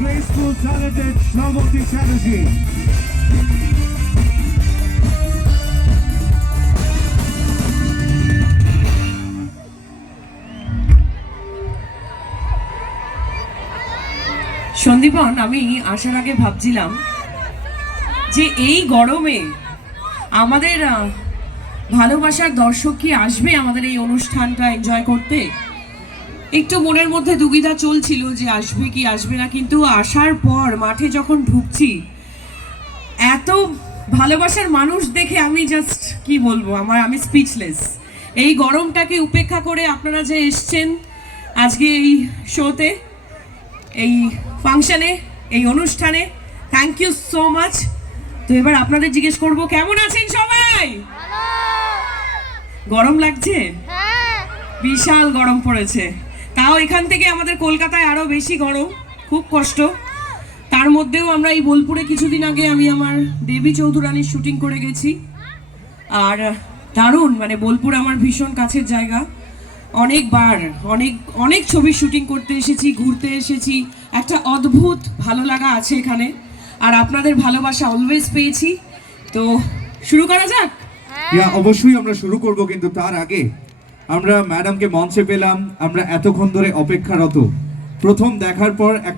graceful, talented Shravati Chatterjee. Sandipan, আমি আসার আগে ভাবছিলাম যে এই গরমে আমাদের ভালোবাসার দর্শক কি আসবে আমাদের এই অনুষ্ঠানটা এনজয় করতে। একটু মনের মধ্যে দুবিধা চলছিল যে আসবে কি আসবে না, কিন্তু আসার পর মাঠে যখন ঢুকছি এত ভালোবাসার মানুষ দেখে আমি জাস্ট কি বলবো, আমি স্পিচলেস। এই গরমটাকে উপেক্ষা করে আপনারা যে এসছেন আজকে এই শোতে, এই ফাংশনে, এই অনুষ্ঠানে, থ্যাংক ইউ সো মাচ। তো এবার আপনাদের জিজ্ঞেস করব, কেমন আছেন সবাই? গরম লাগছে? বিশাল গরম পড়েছে। তাও এখান থেকে আমাদের কলকাতায় আরো বেশি গরম, খুব কষ্ট। তার মধ্যেও আমরা এই বোলপুরে কিছুদিন আগে আমি আমার দেবী চৌধুরানীর শুটিং করে গেছি। আর দারুণ, মানে বোলপুর আমার ভীষণ কাছের জায়গা। অনেকবার অনেক ছবির শুটিং করতে এসেছি, ঘুরতে এসেছি। একটা অদ্ভুত ভালো লাগা আছে এখানে, আর আপনাদের ভালোবাসা অলওয়েজ পেয়েছি। তো শুরু করা যাক। অবশ্যই আমরা শুরু করব, কিন্তু তার আগে আমরা ম্যাডামকে মঞ্চে পেলাম। আমরা এতক্ষণ ধরে অপেক্ষারত, প্রথম দেখার পর একটা